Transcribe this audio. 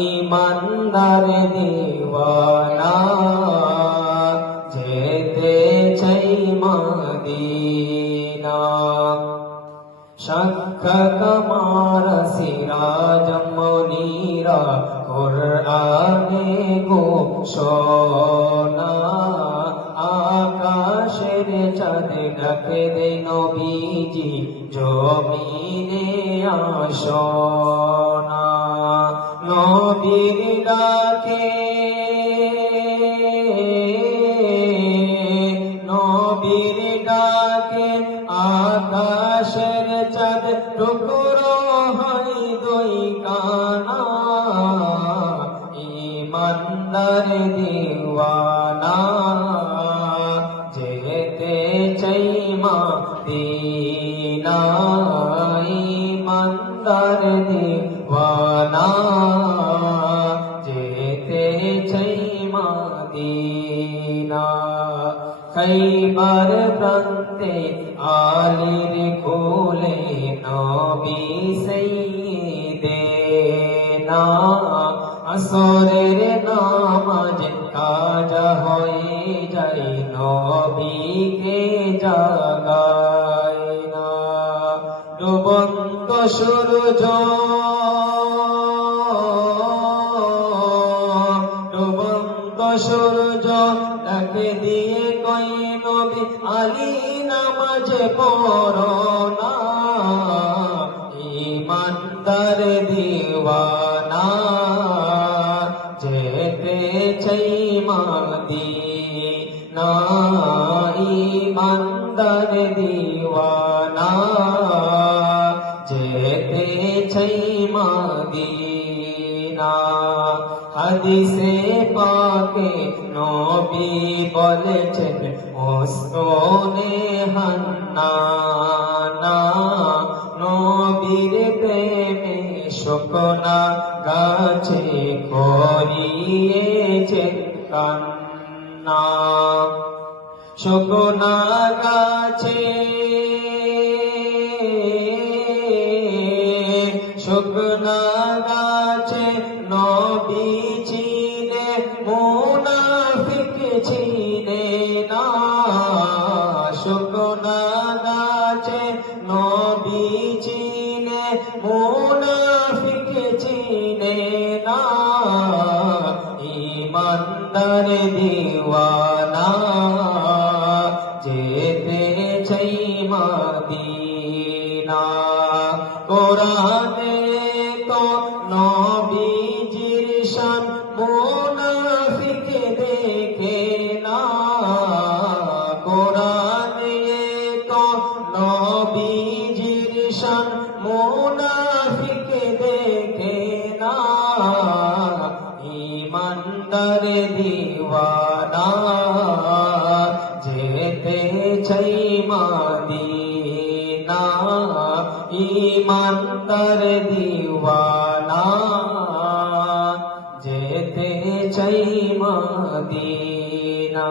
ইমানদার দিওয়ানা যেতে চাই মদিনা সাক্ষাৎ আমার সিরাজ মুনীরা কুরআনে ঘোষণা আকাশের চাঁদ ডাকে দে নবীজি জমিনে আসনা নবীর ডাকে নবীর ডাকে আকাশের চাঁদ টুকরো হয় দুই কানা ইমানদার দিওয়ানা যেতে চাই মদিনা ইমানদার দিওয়ানা যেতে চাই মদিনা খাইবার প্রান্তে আলীর কোলে নবী সাইয়্যিদেনা আসরের নামাজ কাজা হয়ে যায় নবীকে জাগায় না ডুবন্ত সূরজ ডুবন্ত সূরজ ডাকে দিয়ে কই নবী আলী নামাজ পড়ো না ইমানদার দিওয়ানা যেতে চাই মদিনা ইমানদার দিওয়ানা যেতে চাই মদিনা হাদিসে পাকে নবী বলেছেন ওস্তনে হান্নানা নবীর প্রেমে শুকনা গাছে করিয়েছেন কান্না শুকনা গাছে শুকনা গাছে নবী চিনে মুনাফিক চিনে না শুকনা গাছে নবী চিনে মুনাফিক চিনে না ইমানদার দিওয়ানা যেতে চাই মদিনা কোরআনে তো নবীজির শান মুনাফিক দেখে না কোরআনে তো নবীজির শান মুনাফিক দেখে না ইমানদার দিওয়ানা যেতে চাই মদিনা ইমানদার দিওয়ানা যেতে চাই মদিনা।